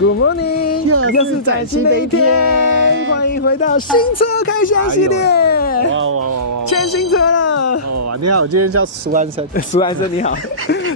Good morning， 又是崭新的一天，欢迎回到新车开箱系列。哇！签新车了。哦，你好，我今天叫苏安生。苏安生你好。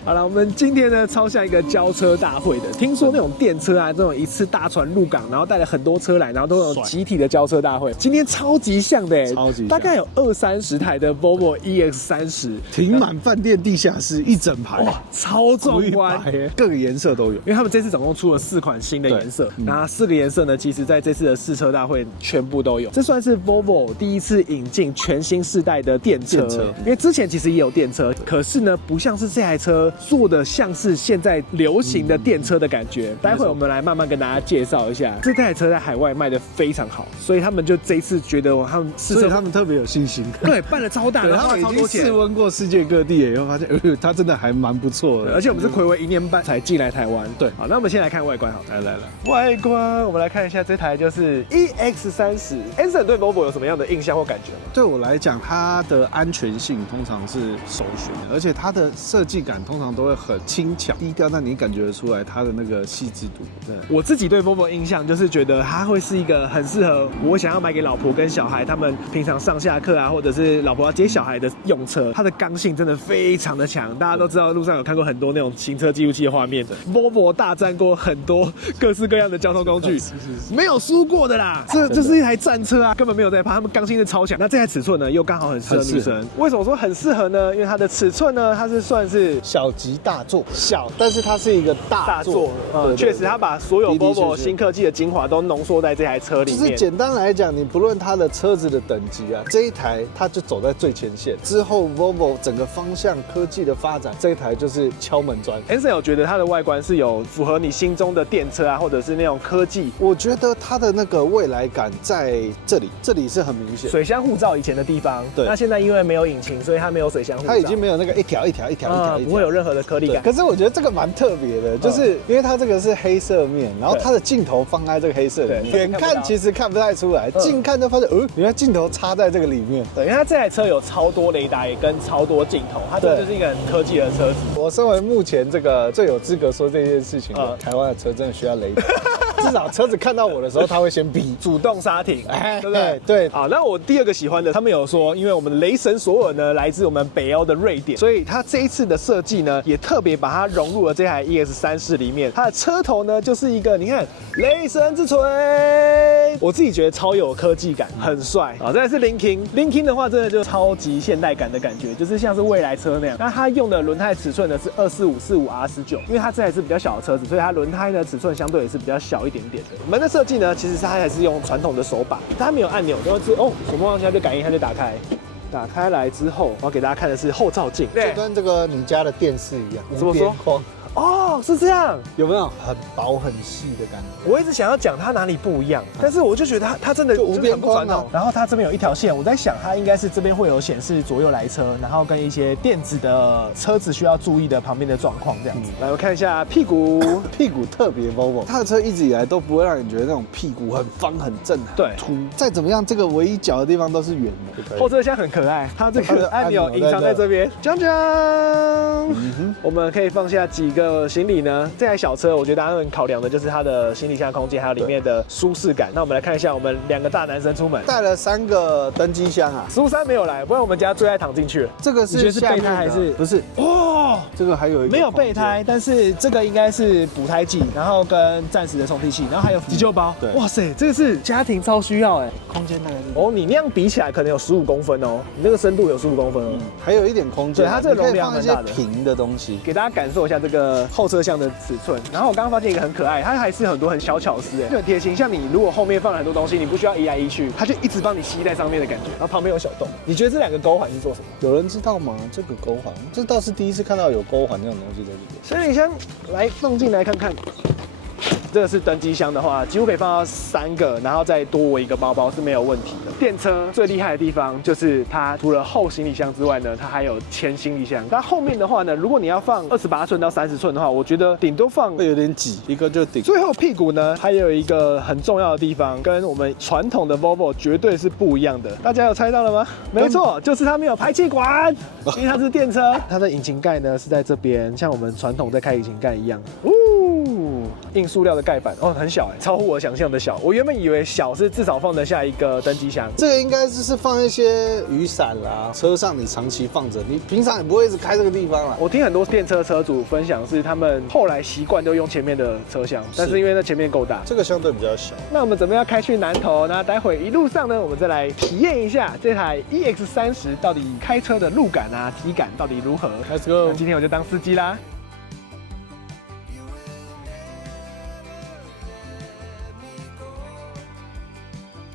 好了，我们今天呢超像一个交车大会的。听说那种电车啊，这种一次大船入港，然后带了很多车来，然后都有集体的交车大会。今天超级像的，超级像大概有20-30台的 Volvo EX30，停满饭店地下室一整排，哇，超壮观，各个颜色都有。因为他们这次总共出了4款新的颜色，那4个颜色呢，其实在这次的试车大会全部都有。这算是 Volvo 第一次引进全新世代的电车，因为之前其实也有电车，可是呢，不像是这台车做的像是现在流行的电车的感觉。待会我们来慢慢跟大家介绍一下，这台车在海外卖的非常好，所以他们就这一次觉得他们试车，所以他们特别有信心。对，办了超大，然后他们已经试温过世界各地，以后发现，它真的还蛮不错的。而且我们是睽违1年半才进来台湾。对，好，那我们先来看外观，好，来，外观，我们来看一下这台就是 EX30。Anson 对 Volvo 有什么样的印象或感觉吗？对我来讲，它的安全性通常是首选的，而且它的设计感通常都会很轻巧、低调，但你感觉得出来它的那个细致度。对，我自己对 Volvo 印象就是觉得它会是一个很适合我想要买给老婆跟小孩，他们平常上下课啊，或者是老婆要接小孩的用车。它的刚性真的非常的强，大家都知道路上有看过很多那种行车记录器的画面。Volvo 大战过很多各式各样的交通工具，没有输过的啦。这是一台战车啊，根本没有在怕，他们刚性是超强。那这台尺寸呢，又刚好很适合女生。为什么说很适合呢？因为它的尺寸呢，它是算是小级大座，小，但是它是一个大座。确实，它把所有 Volvo 新科技的精华都浓缩在这台车里面。就是简单来讲，你不论它的车子的等级啊，这一台它就走在最前线。之后 Volvo 整个方向科技的发展，这一台就是敲门砖。Anson 有觉得它的外观是有符合你心中的电车啊，或者是那种科技？我觉得它的那个未来感在这里是很明显。水箱护罩以前的地方，对，那现在因为没有引擎，所以它没有水箱护罩，它已经没有那个一条，不会有任何的颗粒感。可是我觉得这个蛮特别的，就是因为它这个是黑色面，然后它的镜头放在这个黑色里面，远看其实看不太出来，近看就发现，原来镜头插在这个里面。对，因为它这台车有超多雷达也跟超多镜头，它这就是一个很科技的车子。我身为目前这个最有资格说这件事情的，台湾的车真的需要雷达。至少车子看到我的时候，它会先逼主动刹停，对不对？对。好，那我第二个喜欢的，他们有说，因为我们的雷神索尔呢来自我们北欧的瑞典，所以它这一次的设计呢，也特别把它融入了这台 EX30里面。它的车头呢，就是一个你看雷神之锤，我自己觉得超有科技感，很帅。好，再来是 Linkin 的话，真的就超级现代感的感觉，就是像是未来车那样。那它用的轮胎尺寸呢是245/45R19，因为它这台是比较小的车子，所以它轮胎呢尺寸相对也是比较小一点点的。门的设计呢，其实它还是用传统的手把，它没有按钮，就是手摸上去它就感应，它就打开。打开来之后，我要给大家看的是后照镜，就跟这个你家的电视一样，怎么说？哦，是这样，有没有很薄很细的感觉？我一直想要讲它哪里不一样，但是我就觉得它真的无边框啊。然后它这边有一条线，我在想它应该是这边会有显示左右来车，然后跟一些电子的车子需要注意的旁边的状况这样子。来，我看一下屁股特别 Volvo， 它的车一直以来都不会让你觉得那种屁股很方很正很凸，再怎么样这个唯一角的地方都是圆的。后车厢很可爱，它这个按钮隐藏在这边，讲。我们可以放下几个行李呢？这台小车，我觉得大家很考量的就是它的行李箱空间，还有里面的舒适感。那我们来看一下，我们2个大男生出门带了3个登机箱啊。苏珊没有来，不然我们家最爱躺进去了。这个是备胎还是不是？哦，这个还有一个没有备胎，但是这个应该是补胎剂，然后跟暂时的充气器，然后还有急救包。对，哇塞，这个是家庭超需要哎。空间大概是你那样比起来可能有15公分哦，你这个深度有15公分哦，还有一点空间。对，它这个容量蛮大的。平的东西，给大家感受一下这个后车厢的尺寸。然后我刚刚发现一个很可爱，它还是很多很小巧思哎，就很贴心。像你如果后面放了很多东西，你不需要移来移去，它就一直帮你吸在上面的感觉。然后旁边有小洞。你觉得这2个勾环是做什么？有人知道吗？这个勾环，这倒是第一次看到有勾环那种东西在这边。行李箱来放进来看看。这个是登机箱的话，几乎可以放到3个，然后再多我一个包包是没有问题的。电车最厉害的地方就是它除了后行李箱之外呢，它还有前行李箱。它后面的话呢，如果你要放28寸到30寸的话，我觉得顶多放会有点挤，一个就顶。最后屁股呢，还有一个很重要的地方，跟我们传统的 Volvo 绝对是不一样的。大家有猜到了吗？没错，就是它没有排气管，因为它是电车。它的引擎盖呢是在这边，像我们传统在开引擎盖一样。硬塑料的盖板，很小超乎我想象的小。我原本以为小是至少放得下一个登机箱，这个应该就是放一些雨伞啦，车上你长期放着，你平常也不会一直开这个地方啦。我听很多电车车主分享是他们后来习惯都用前面的车厢，但是因为那前面够大，这个相对比较小。那我们准备要开去南投，那待会一路上呢，我们再来体验一下这台 EX30到底开车的路感啊、体感到底如何。Let's go！ 今天我就当司机啦。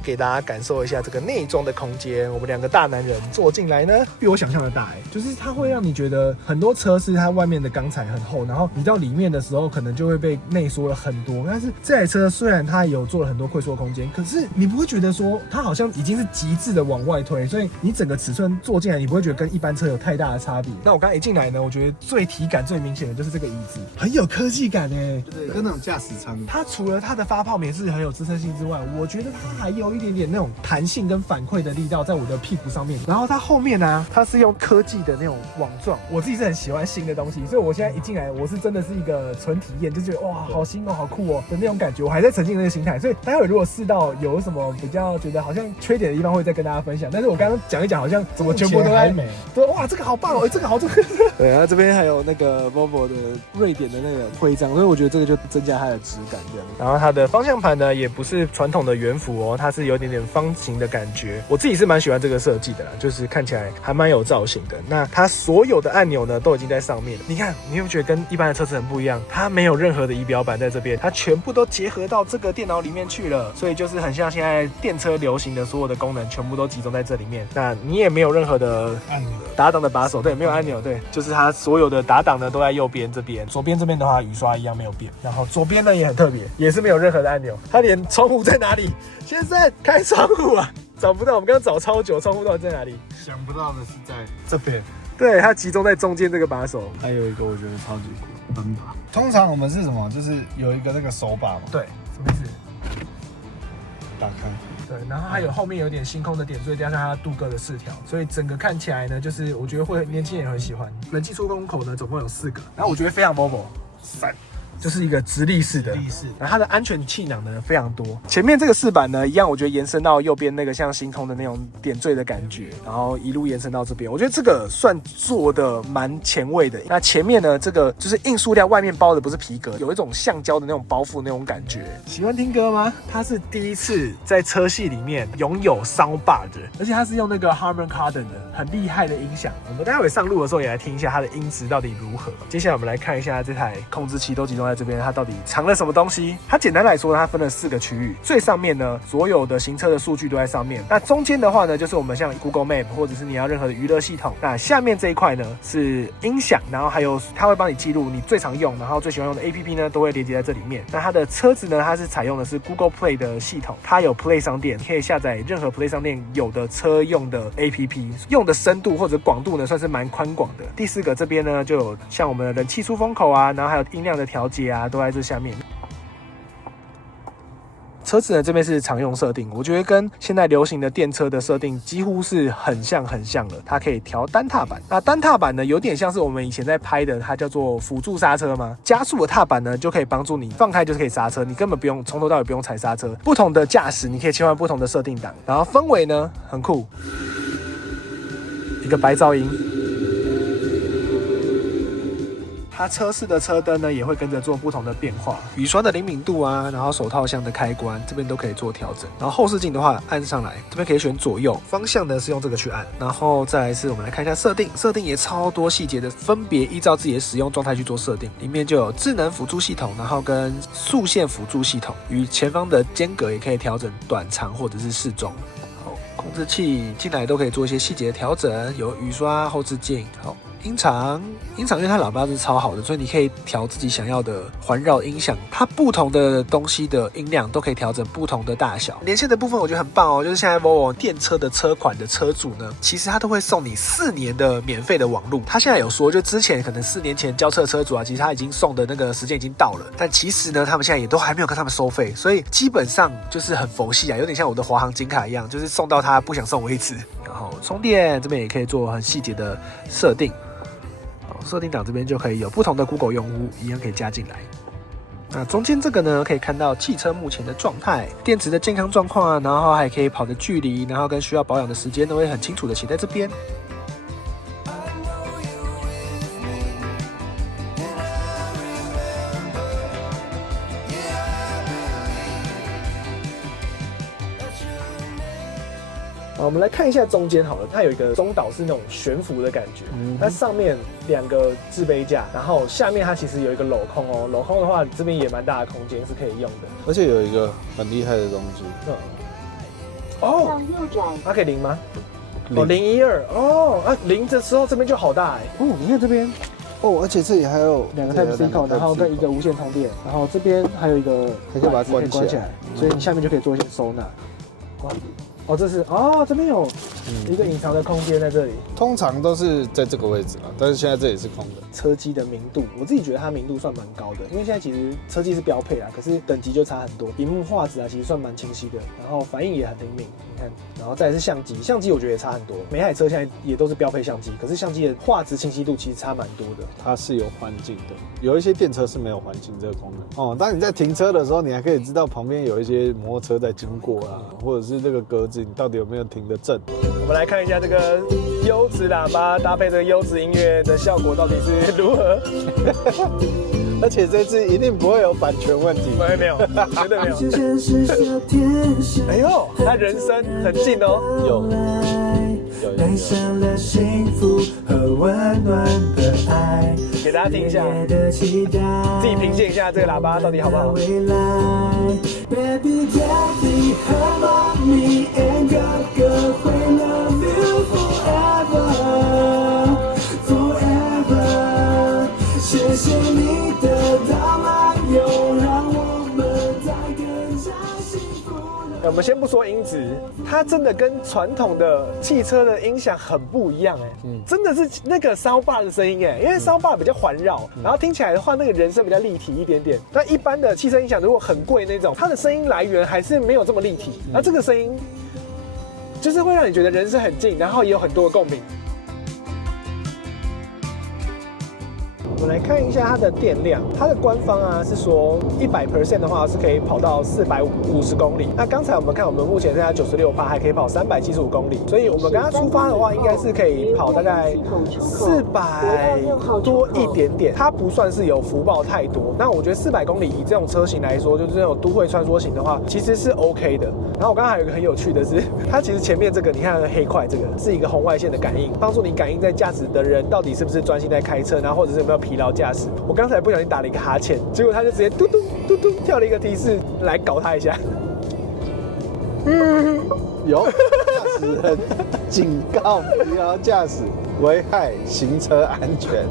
给大家感受一下这个内装的空间，我们两个大男人坐进来呢，比我想象的大就是它会让你觉得很多车是它外面的钢材很厚，然后你到里面的时候可能就会被内缩了很多。但是这台车虽然它有做了很多溃缩空间，可是你不会觉得说它好像已经是极致的往外推，所以你整个尺寸坐进来，你不会觉得跟一般车有太大的差别。那我刚才一进来呢，我觉得最体感最明显的就是这个椅子，很有科技感对，跟那种驾驶舱。它除了它的发泡棉是很有支撑性之外，我觉得它还有一点点那种弹性跟反馈的力道在我的屁股上面。然后它后面呢，它是用科技的那种网状，我自己是很喜欢新的东西，所以我现在一进来，我是真的是一个纯体验，就觉得哇，好新好酷的那种感觉。我还在沉浸那个心态，所以待会如果试到有什么比较觉得好像缺点的地方，会再跟大家分享。但是我刚刚讲一讲，好像怎么全部都在对，哇，这个好棒这个好，这个对，然后这边还有那个 Volvo 的瑞典的那个徽章，所以我觉得这个就增加它的质感这样。然后它的方向盘呢，也不是传统的圆幅它是有点方形的感觉。我自己是蛮喜欢这个设计的啦，就是看起来还蛮有造型的。那它所有的按钮呢，都已经在上面了。你看，你会觉得跟一般的车子很不一样，它没有任何的仪表板在这边，它全部都结合到这个电脑里面去了，所以就是很像现在电车流行的所有的功能，全部都集中在这里面。那你也没有任何的按钮打档的把手，对，没有按钮，对，就是它所有的打档呢都在右边这边，左边这边的话雨刷一样没有变，然后左边呢也很特别，也是没有任何的按钮，它连窗户在哪里？先生开窗户啊！找不到，我们刚刚找超久，窗户到底在哪里？想不到的是在这边，对，它集中在中间这个把手。还有一个我觉得超级酷，奔把。通常我们是什么？就是有一个那个手把嘛。对，什么意思？打开。对，然后还有后面有点星空的点缀，加上它镀铬的饰条，所以整个看起来呢，就是我觉得会年轻人也很喜欢。冷气出风口呢，总共有4个，然后我觉得非常 mobile，就是一个直立式的，然后它的安全气囊呢非常多。前面这个饰板呢，一样，我觉得延伸到右边那个像星空的那种点缀的感觉，然后一路延伸到这边，我觉得这个算做的蛮前卫的。那前面呢，这个就是硬塑料，外面包的不是皮革，有一种橡胶的那种包覆那种感觉。喜欢听歌吗？它是第一次在车系里面拥有 soundbar 的，而且它是用那个 Harman Kardon 的很厉害的音响。我们待会上路的时候也来听一下它的音质到底如何。接下来我们来看一下这台控制器都集中在这边，它到底藏了什么东西？它简单来说，它分了4个区域。最上面呢，所有的行车的数据都在上面。那中间的话呢，就是我们像 Google Map 或者是你要任何的娱乐系统。那下面这一块呢是音响，然后还有它会帮你记录你最常用，然后最喜欢用的 APP 呢都会连接在这里面。那它的车子呢，它是采用的是 Google Play 的系统，它有 Play 商店，可以下载任何 Play 商店有的车用的 APP， 用的深度或者广度呢算是蛮宽广的。第4个这边呢就有像我们的冷气出风口啊，然后还有音量的调节啊，都在这下面。车子呢这边是常用设定，我觉得跟现在流行的电车的设定几乎是很像了。它可以调单踏板，那单踏板呢有点像是我们以前在拍的，它叫做辅助刹车嘛。加速的踏板呢就可以帮助你放开就是可以刹车，你根本不用从头到尾不用踩刹车。不同的驾驶你可以切换不同的设定档，然后氛围呢很酷，一个白噪音。它车室的车灯呢也会跟着做不同的变化，雨刷的灵敏度啊，然后手套箱的开关这边都可以做调整。然后后视镜的话按上来，这边可以选左右，方向呢是用这个去按。然后再来是我们来看一下设定，设定也超多细节的，分别依照自己的使用状态去做设定。里面就有智能辅助系统，然后跟速线辅助系统，与前方的间隔也可以调整短长或者是适中。控制器进来都可以做一些细节的调整，有雨刷、后视镜，好。音场因为它喇叭是超好的，所以你可以调自己想要的环绕音响，它不同的东西的音量都可以调整不同的大小。连线的部分我觉得很棒哦，就是现在 Volvo 电车的车款的车主呢，其实它都会送你4年的免费的网路。它现在有说，就之前可能4年前交车车主啊，其实他已经送的那个时间已经到了，但其实呢，他们现在也都还没有跟他们收费，所以基本上就是很佛系啊，有点像我的华航金卡一样，就是送到他不想送为止。然后充电这边也可以做很细节的设定。设定档这边就可以有不同的 Google 用户一样可以加进来。那中间这个呢，可以看到汽车目前的状态、电池的健康状况啊，然后还可以跑的距离，然后跟需要保养的时间都会很清楚的写在这边。好，我们来看一下中间好了，它有一个中岛是那种悬浮的感觉，那上面2个置杯架，然后下面它其实有一个镂空哦，镂空的话这边也蛮大的空间是可以用的，而且有一个很厉害的东西，哦，它可以零吗？哦，012哦啊，零的时候这边就好大哎，哦，你看这边。哦，而且这里还有2个 Type C 口，然后跟1个无线充电，然后这边还有一个还可以把它关起来，所以你下面就可以做一些收纳。哦，这是哦，这边有一个隐藏的空间在这里。通常都是在这个位置啦，但是现在这里是空的。车机的明度，我自己觉得它明度算蛮高的，因为现在其实车机是标配啦，可是等级就差很多。屏幕画质啊，其实算蛮清晰的，然后反应也很灵敏，你看，然后再来是相机，相机我觉得也差很多。每台车现在也都是标配相机，可是相机的画质清晰度其实差蛮多的。它是有环境的，有一些电车是没有环境这个功能哦。当你在停车的时候，你还可以知道旁边有一些摩托车在经过啊，或者是这个格子你到底有没有停得正。我们来看一下这个优质喇叭搭配这个优质音乐的效果到底是如何。而且这次一定不会有版权问题，没有，绝对没有。哎呦，他人声很近哦。有。带上了幸福和温暖的爱，给大家听一下，自己评鉴一下这个喇叭到底好不好。Baby Daddy 和 Mommy and 哥哥会 love you forever， 谢谢你的到来，又让我们再更加幸福。我们先不说音质，它真的跟传统的汽车的音响很不一样哎，真的是那个soundbar的声音哎，因为soundbar比较环绕，然后听起来的话，那个人声比较立体一点点。但一般的汽车音响如果很贵那种，它的声音来源还是没有这么立体，而这个声音就是会让你觉得人声很近，然后也有很多的共鸣。我们来看一下它的电量，它的官方啊是说100% 的话是可以跑到450公里。那刚才我们看，我们目前现在96%，还可以跑375公里，所以我们刚刚出发的话，应该是可以跑大概400多一点点。它不算是有福报太多。那我觉得400公里以这种车型来说，就是这种都会穿梭型的话，其实是 OK 的。然后我刚刚还有一个很有趣的是，它其实前面这个你看黑块这个是一个红外线的感应，帮助你感应在驾驶的人到底是不是专心在开车，然后或者是有没有疲劳驾驶。我刚才不小心打了一个哈欠，结果他就直接嘟嘟嘟嘟跳了一个提示来搞他一下。有驾驶人警告疲劳驾驶，危害行车安全。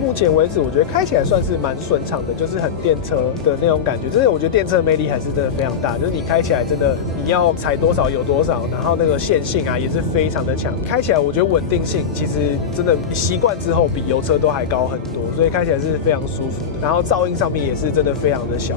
目前为止，我觉得开起来算是蛮顺畅的，就是很电车的那种感觉。真的，我觉得电车的魅力还是真的非常大，就是你开起来真的你要踩多少有多少，然后那个线性啊也是非常的强。开起来我觉得稳定性其实真的习惯之后比油车都还高很多，所以开起来是非常舒服的。然后噪音上面也是真的非常的小。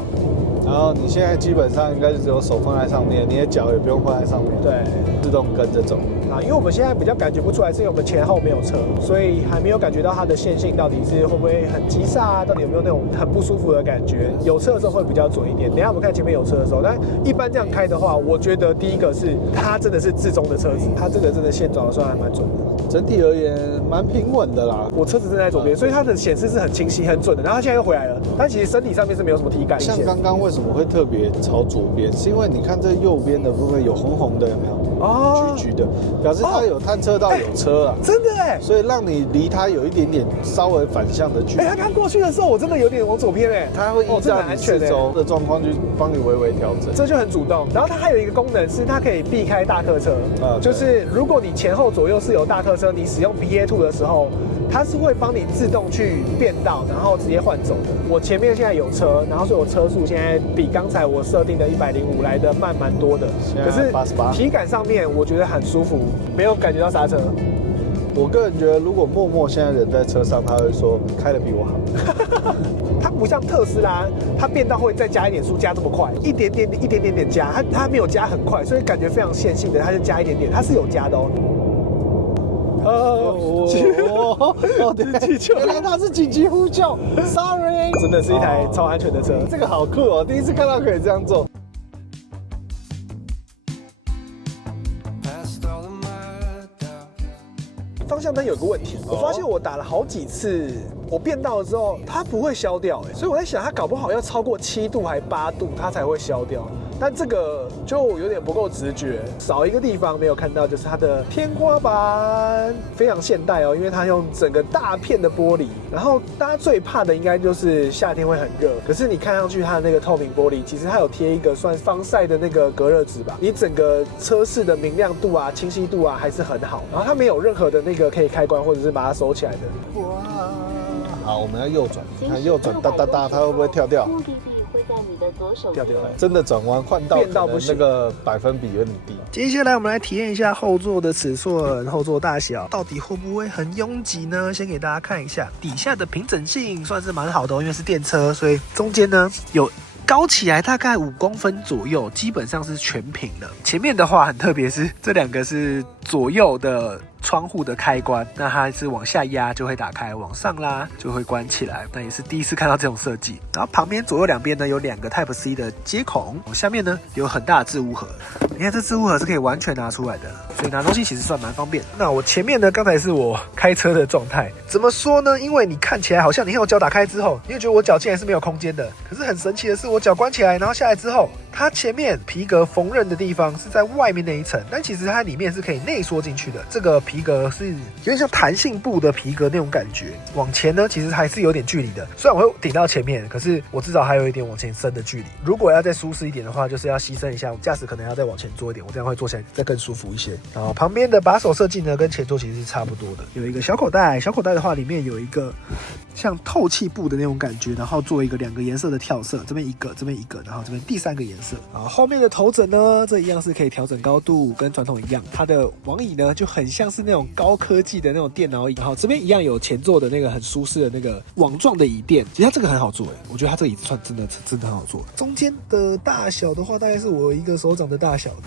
然后你现在基本上应该是只有手放在上面，你的脚也不用放在上面，对，自动跟着走。啊，因为我们现在比较感觉不出来，是因为我们前后没有车，所以还没有感觉到它的线性到底是会不会很急刹啊，到底有没有那种很不舒服的感觉。有车的时候会比较准一点。等一下我们看前面有车的时候，但一般这样开的话，我觉得第一个是它真的是自中的车子，它这个真的线抓的算还蛮准的。整体而言蛮平稳的啦。我车子正在左边，所以它的显示是很清晰、很准的。然后它现在又回来了，但其实身体上面是没有什么体感。像刚刚为什么会特别朝左边，是因为你看这右边的部分有红红的，有没有？哦，橘橘的，表示它有探测到有车啊。真的哎，所以让你离它有一点点稍微反向的距离。它刚过去的时候，我真的有点往左偏哎。它会依照你四周的状况去帮你微微调整，这就很主动。然后它还有一个功能是，它可以避开大客车。就是如果你前后左右是有大客车，你使用 PA2 的时候，它是会帮你自动去变道，然后直接换走的。我前面现在有车，然后所以我车速现在比刚才我设定的105来的慢蛮多的。可是体感上面我觉得很舒服，没有感觉到刹车。我个人觉得，如果默默现在人在车上，他会说开得比我好。它不像特斯拉，它变道会再加一点速，加这么快，一点点加，它没有加很快，所以感觉非常线性的，它就加一点点，它是有加的哦。气球，原来它是紧急呼救 ，sorry， 真的是一台超安全的车。这个好酷哦，第一次看到可以这样做。方向灯有个问题，我发现我打了好几次，我变道了之后，它不会消掉，所以我在想，它搞不好要超过7度还8度，它才会消掉。但这个就有点不够直觉，少一个地方没有看到，就是它的天花板非常现代哦，因为它用整个大片的玻璃。然后大家最怕的应该就是夏天会很热，可是你看上去它的那个透明玻璃，其实它有贴一个算防晒的那个隔热纸吧，你整个车室的明亮度啊、清晰度啊还是很好。然后它没有任何的那个可以开关或者是把它收起来的。哇，好，我们要右转，看右转哒哒哒，它会不会跳掉？目的地会在你的左手掉掉了。真的转弯换道，变道不行，那个百分比有点低。接下来我们来体验一下后座的尺寸、后座大小，到底会不会很拥挤呢？先给大家看一下，底下的平整性算是蛮好的哦，因为是电车，所以中间呢有高起来大概5公分左右，基本上是全平的。前面的话很特别，是这2个是左右的窗户的开关，那它是往下压就会打开，往上拉就会关起来。那也是第一次看到这种设计。然后旁边左右两边呢有2个 Type C 的接孔，下面呢有很大的置物盒。你看这置物盒是可以完全拿出来的，所以拿东西其实算蛮方便。那我前面呢，刚才是我开车的状态，怎么说呢？因为你看起来好像，你看我脚打开之后，你会觉得我脚竟然是没有空间的。可是很神奇的是，我脚关起来，然后下来之后，它前面皮革缝纫的地方是在外面那一层，但其实它里面是可以内缩进去的。这个皮革是有点像弹性布的皮革那种感觉，往前呢其实还是有点距离的。虽然我会顶到前面，可是我至少还有一点往前伸的距离。如果要再舒适一点的话，就是要牺牲一下驾驶，可能要再往前坐一点，我这样会坐起来再更舒服一些。然后旁边的把手设计呢，跟前座其实是差不多的，有一个小口袋，小口袋的话里面有一个像透气布的那种感觉，然后做一个2个颜色的跳色，这边一个，这边一个，然后这边第3个颜色。然后后面的头枕呢，这一样是可以调整高度，跟传统一样。它的网椅呢就很像是那种高科技的那种电脑椅，然后这边一样有前座的那个很舒适的那个网状的椅垫，其实它这个很好坐我觉得它这个椅子算真的很好坐。中间的大小的话，大概是我一个手掌的大小的。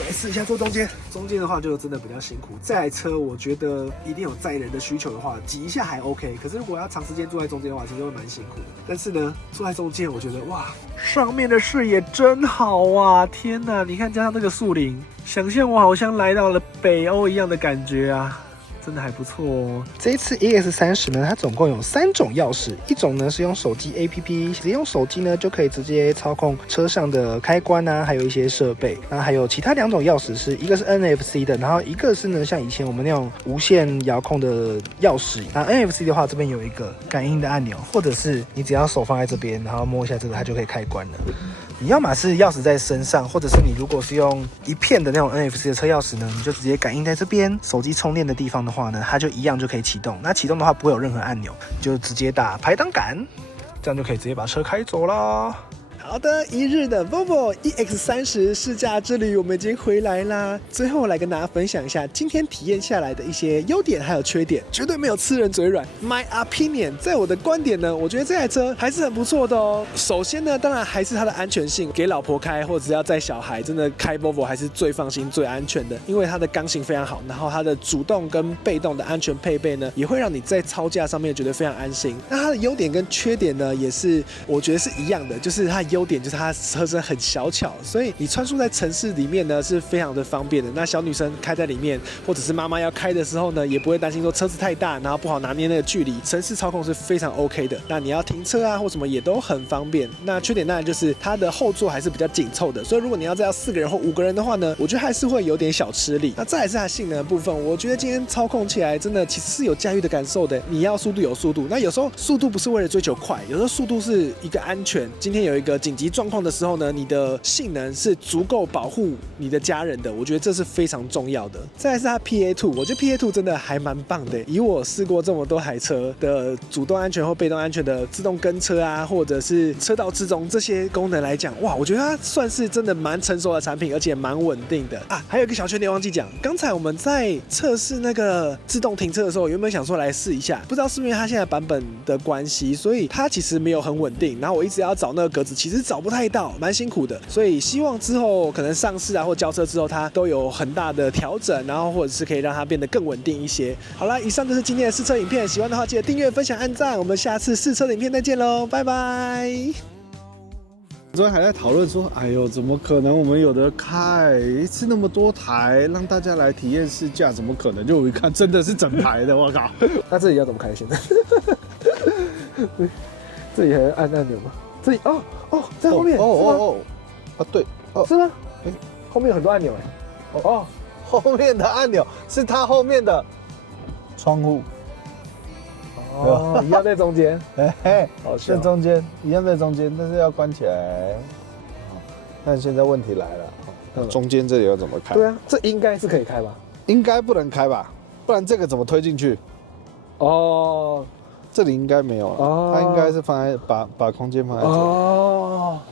来试一下坐中间，中间的话就真的比较辛苦。这台车我觉得一定有载人的需求的话，挤一下还 OK。可是如果要长时间坐在中间的话，其实会蛮辛苦的。但是呢，坐在中间，我觉得哇，上面的视野真好啊！天哪，你看加上这个树林，想象我好像来到了北欧一样的感觉啊！真的还不错哦。这一次 EX30 呢，它总共有3种钥匙，一种呢是用手机 APP， 直接用手机呢就可以直接操控车上的开关啊，还有一些设备。那还有其他2种钥匙是，一个是 NFC 的，然后一个是呢像以前我们那种无线遥控的钥匙。那 NFC 的话，这边有一个感应的按钮，或者是你只要手放在这边，然后摸一下这个，它就可以开关了。你要么是钥匙在身上，或者是你如果是用一片的那种 NFC 的车钥匙呢，你就直接感应在这边手机充电的地方的话呢，它就一样就可以启动。那启动的话不会有任何按钮，就直接打排档杆，这样就可以直接把车开走啦。好的，一日的 Volvo EX30 试驾之旅我们已经回来啦。最后来跟大家分享一下今天体验下来的一些优点还有缺点，绝对没有吃人嘴软。My opinion， 在我的观点呢，我觉得这台车还是很不错的哦。首先呢，当然还是它的安全性，给老婆开或者要载小孩，真的开 Volvo 还是最放心、最安全的，因为它的刚性非常好，然后它的主动跟被动的安全配备呢，也会让你在操驾上面觉得非常安心。那它的优点跟缺点呢，也是我觉得是一样的，就是它优点就是它车身很小巧，所以你穿梭在城市里面呢是非常的方便的。那小女生开在里面，或者是妈妈要开的时候呢，也不会担心说车子太大，然后不好拿捏那个距离。城市操控是非常 OK 的。那你要停车啊或什么也都很方便。那缺点当然就是它的后座还是比较紧凑的，所以如果你要载到4个人或5个人的话呢，我觉得还是会有点小吃力。那再来是它性能的部分，我觉得今天操控起来真的其实是有驾驭的感受的。你要速度有速度，那有时候速度不是为了追求快，有时候速度是一个安全。今天有一个紧急状况的时候呢，你的性能是足够保护你的家人的，我觉得这是非常重要的。再来是它 PA2， 我觉得 PA2 真的还蛮棒的。以我试过这么多台车的主动安全或被动安全的自动跟车啊，或者是车道之中这些功能来讲，哇，我觉得它算是真的蛮成熟的产品，而且蛮稳定的啊。还有一个小缺点忘记讲，刚才我们在测试那个自动停车的时候，原本想说来试一下，不知道是不是因为它现在版本的关系，所以它其实没有很稳定。然后我一直要找那个格子，其实实找不太到，蛮辛苦的。所以希望之后可能上市啊或交车之后，它都有很大的调整，然后或者是可以让它变得更稳定一些。好啦，以上就是今天的试车影片，喜欢的话记得订阅、分享、按赞。我们下次试车的影片再见喽，拜拜。昨天还在讨论说，哎呦，怎么可能我们有得开一次那么多台，让大家来体验试驾，怎么可能？就我一看，真的是整台的，我靠！那这里要怎么开现在？这里还按按钮吗？这里在后面啊对，是吗？后面有很多按钮后面的按钮是它后面的窗户，一样在中间，好笑在中间一样在中间，但是要关起来。但现在问题来了，那中间这里要怎么开？对啊，这应该是可以开吧？应该不能开吧？不然这个怎么推进去？哦，这里应该没有了，它应该是放在把空间放在这里。